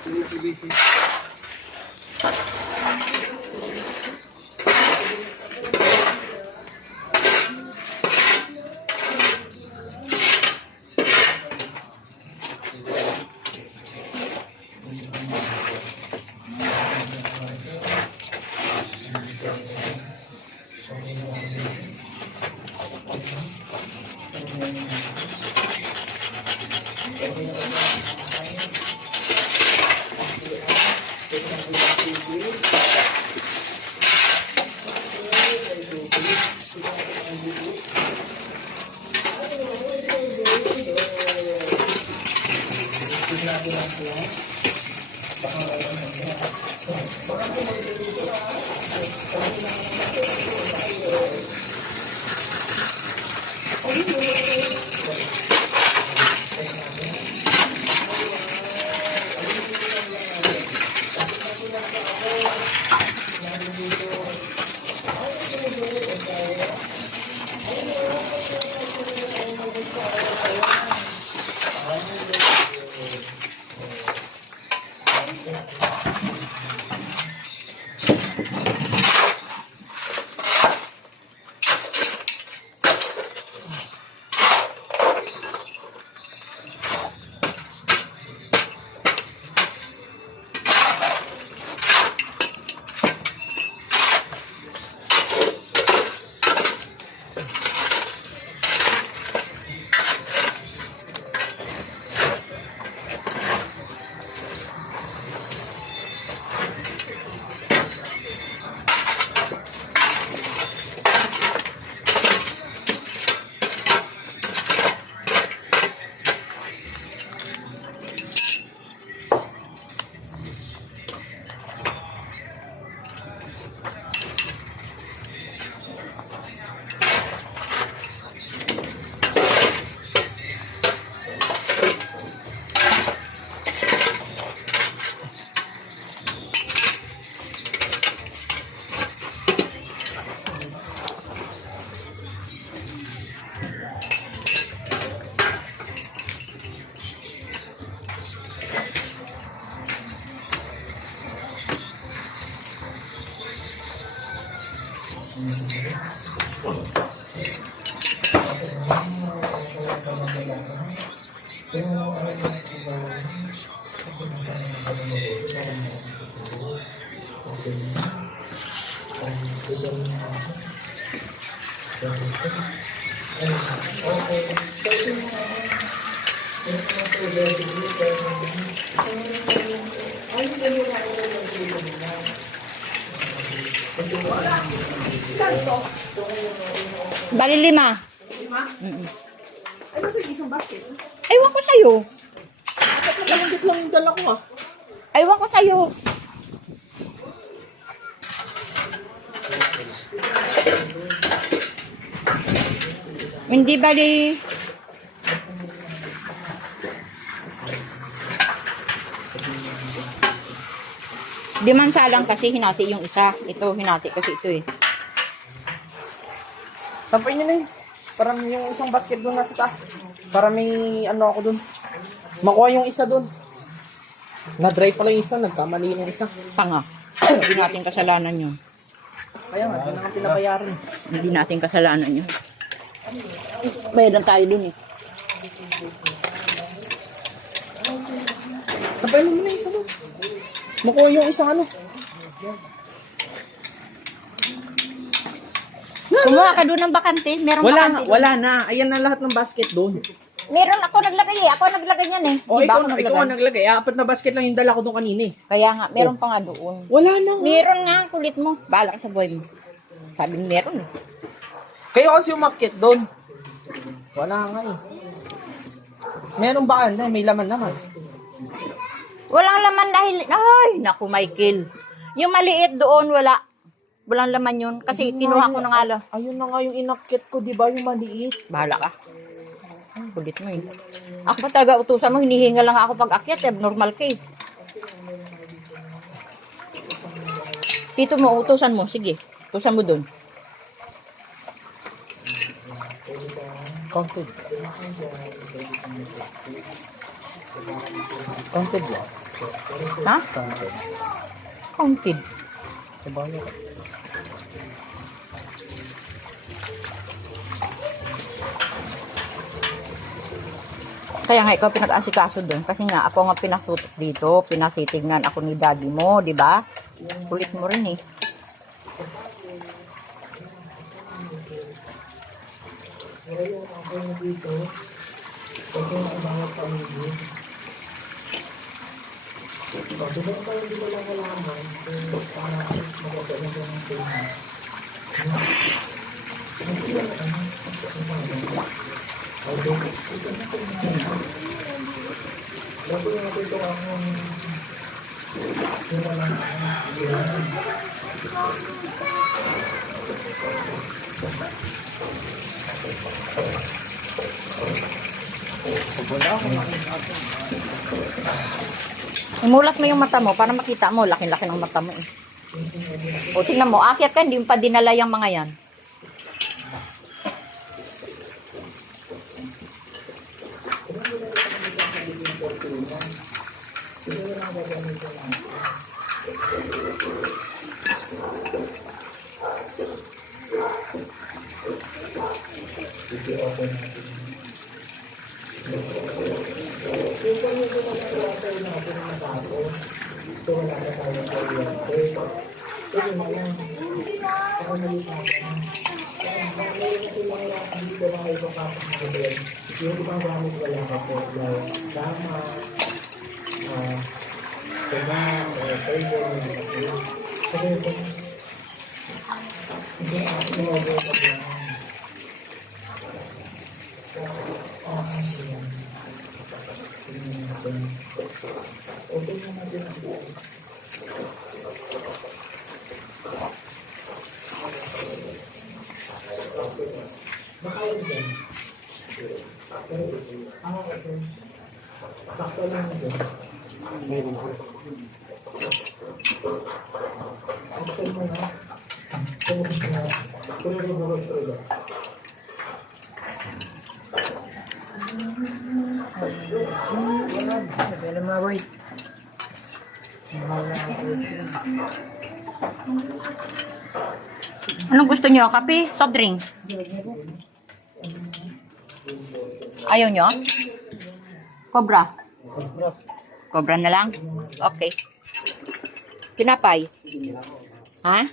Bali 5. 5? Ay, nasa isang basket. Aywan ko sa'yo. Malambit lang yung dala ko ah. Aywan ko sa'yo. Hindi bali. Di man salang kasi hinati yung isa. Ito, hinati kasi ito eh. Sampay niyo na yun. Parang yung isang basket doon nasa taas. Para may ano ako doon. Makuha yung isa doon. Na-dry pala yung isa. Nagkamali yung isa. Tanga. Hindi natin kasalanan yun. Kaya nga, doon naman pinabayaran. Hindi natin kasalanan yun. Bayadan tayo dun eh. Sampay mo muna yung isa doon. Makuha yung isang ano. Kumuha ka doon ng bakante. Merong bakante. Wala na. Ayan na lahat ng basket doon. Meron ako naglagay eh. Ako naglagay yan eh. O, Diba ikaw ang naglagay. 4 na basket lang yung dala ko doon kanina eh. Kaya nga, meron pa nga doon. Wala na. Meron nga, kulit mo. Bahala ka sa boy mo. Sabi meron eh. Kayo kasi umakyat doon. Wala nga eh. Meron ba ano? May laman naman. Walang laman dahil, ay, naku Michael. Yung maliit doon, wala. Walang laman yun. Kasi kinuha ko na nga lang. Ayun na nga yung inakyat ko, di ba? Yung maliit. Bahala ka. Kulit mo eh. Ako pa talaga utusan mo, hinihinga lang ako pag akyat. Abnormal ka eh. Tito mo, utusan mo. Sige, utusan mo dun. Counted. Counted lang. Ha? Sunset. Counted. Sa bayo. Kaya nga ikaw pinag-asikaso doon kasi nga ako nga pinatutok dito, pinatitignan ako ni daddy mo, di ba? Kulit mo rin eh. Imulat mo yung mata mo para makita mo, laki-laki ng mata mo eh. O tingnan mo, akyat ka, hindi mo pa dinala yung mga yan. Anong gusto niyo? Kape? Soft drink? Ayaw niyo? Cobra? Cobra na lang? Okay. Tinapay? Ha?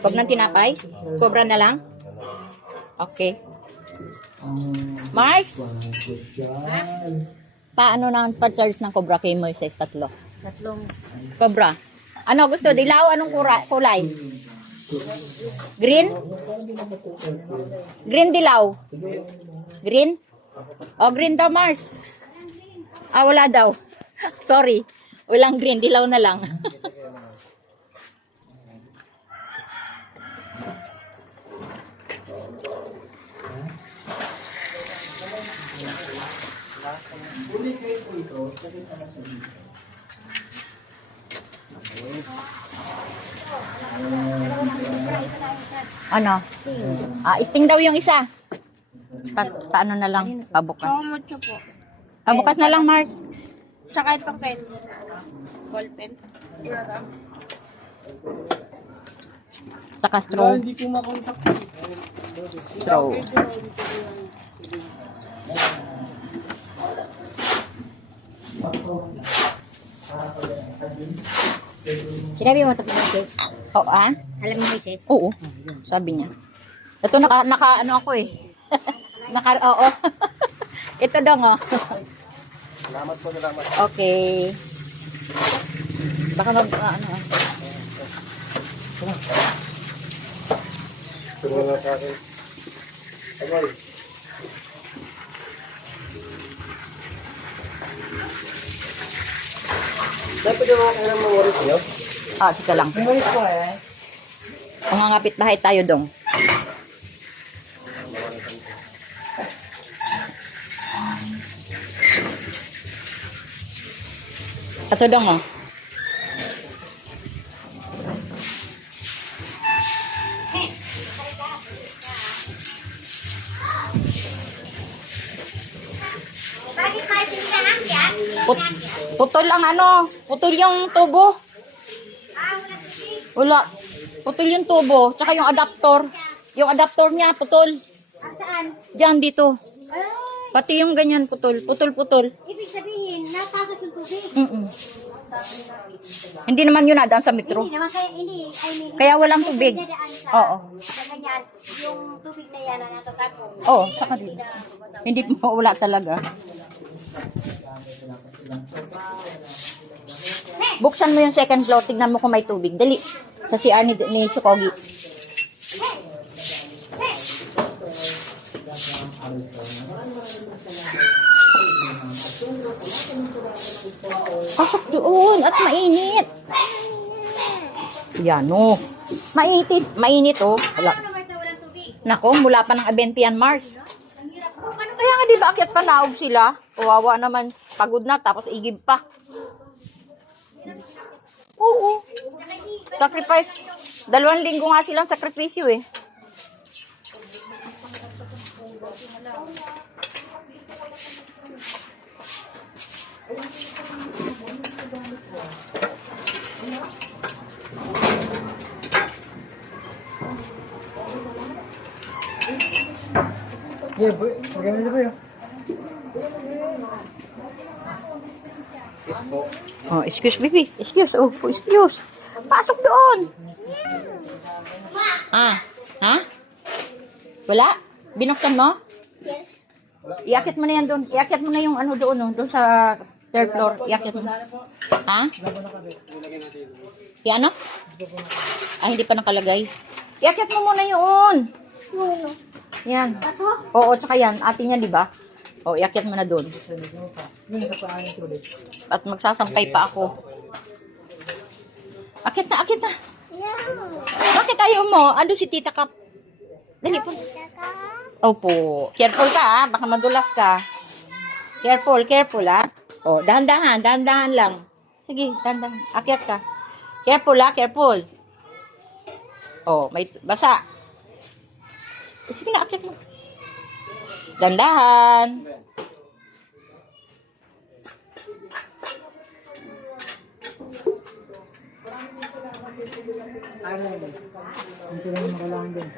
Huwag ng tinapay? Cobra na lang? Okay. Mars? Paano na ang pa-charge ng Cobra kay Moises? Tatlong Cobra. Ano gusto? Dilaw? Anong kulay? Green? Green dilaw? Green? O, green daw, Mars. Ah, wala daw. Sorry. Walang green. Dilaw na lang. Ano? Ah, sting daw yung isa. Paano na lang? Pabukas. Mucho po. Pabukas na lang, Mars. Saka itong pen. Ball pen. Saka straw. Hindi ko makontak. Straw. Sinabi mo ito kay Mrs. Oh, ah? Alam mo Mrs. Oo. Sabi niya. Ito, naka ano ako eh. Oo. Ito daw, oh. Salamat po, salamat. Okay. Baka ano ah. Salamat sa akin. Amoy. Dapat yung mga kailang mga oras niyo? Ah, sige lang. Umalis po eh. Mangangapit bahay tayo dong. Ito dong, oh. Putol ang ano, putol yung tubo. Wala. Putol yung tubo, tsaka yung adapter. Yung adapter niya, putol. Saan? Diyan, dito. Ay, Pati yung ganyan, putol. Putol-putol. ibig sabihin, natagas yung tubig. Hindi naman yun nadaan sa metro. Hindi naman kayo, hindi. I mean, Kaya walang tubig. dadaan ka. Oo. Sa ganyan, yung tubig na yan na natatapon. Oo, saka din. Hindi mo wala talaga. Buksan mo yung second floor, tignan mo kung may tubig. Dali. Sa CR ni Sukogi. Pasok doon at mainit. Yan o. Mainit oh. Wala. Ano naman sa walang tubig? Nako, mula pa ng Abentian Mars. Kaya nga di ba akyat pa naog sila? Kawawa naman. Pagod na tapos igib pa. Oo. Sacrifice. 2 linggo nga silang sakripisyo eh. Yeah, boy. Maganda ba yun? Oh, excuse baby. Excuse. Oh, excuse. Pasok doon. Ah. Ha? Wala? Binuksan mo? Yes. Iakit mo na yan doon. Iakit mo na yung ano doon, no? Doon sa 3rd floor. Iakit mo. Ha? Yan ano? Ah, hindi pa nakalagay. Iakit mo muna yun. Yan. Pasok? Oo, tsaka yan. Atin yan, di ba? O, iakit mo na doon. At magsasampay pa ako. Akit na, akit na. Yeah. Bakit ayaw mo? Ando si Tita Kap. Dali po. Opo. Careful ka, ha? Baka madulas ka. Careful, careful, ha? O, dahan-dahan lang. Sige, dahan-dahan. Akyat ka. Careful, ha? Careful. O, may basa. Sige na, akyat mo. Dahan-dahan. Ito lang yung kailangan din.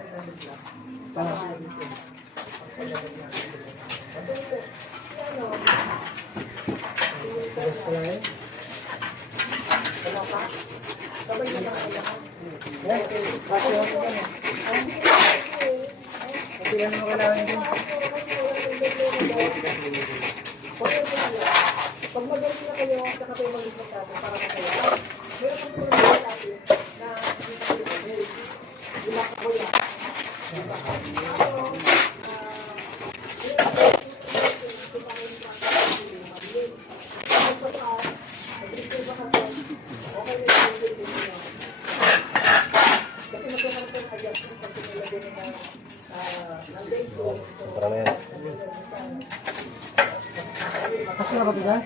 Kasi na ba ito dyan?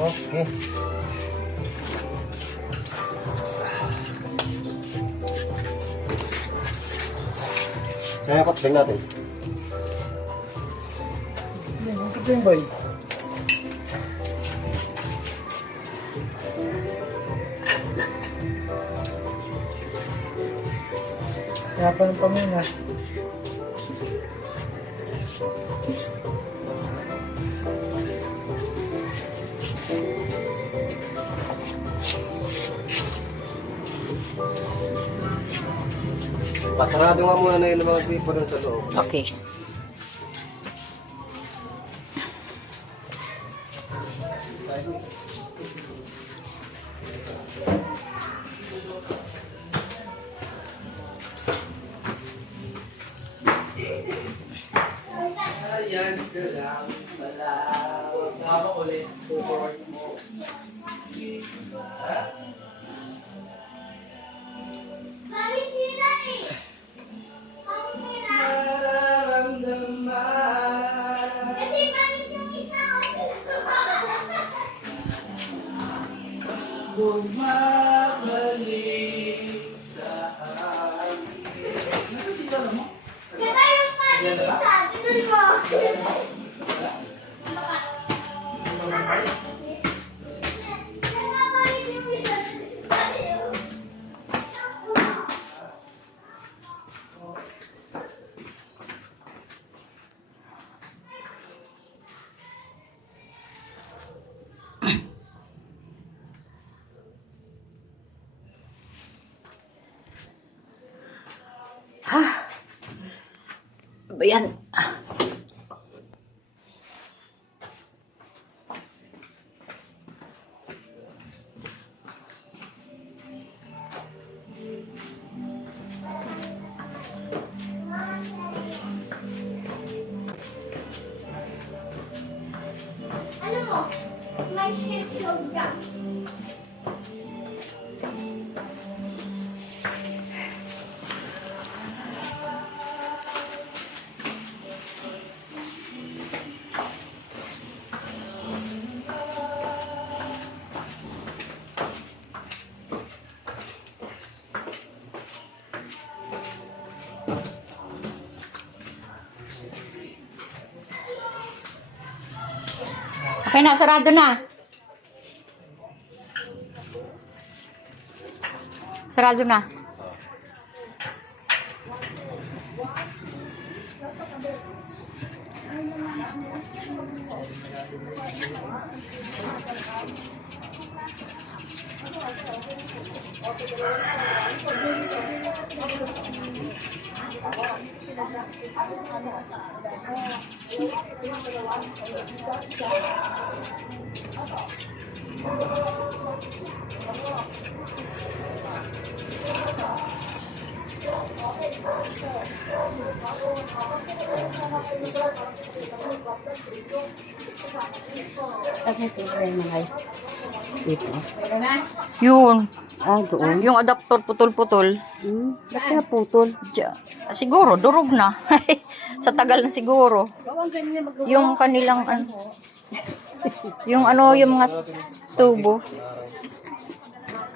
Okay. Kaya patbing natin. Ito yung boy. Kaya pa ng paminas. Pasarado nga muna na yun ng mga gripo doon sa loob. Okay. Ayan ka lang pala. Tama ulit. Support mo. Ano ba yan? Ano mo? May shirt yoga. Okay na, sarado na. Sarado na. Yun. Ah, doon. Yung adapter putol-putol. Ba't kaya putol? Siguro, durog na. Sa tagal na siguro. Yung kanilang, yung yung mga tubo.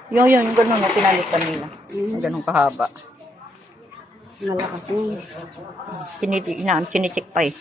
Yung ganun na pinalit kanila. Yung ganun kahaba. Malakas yun. Sinicheck pa eh.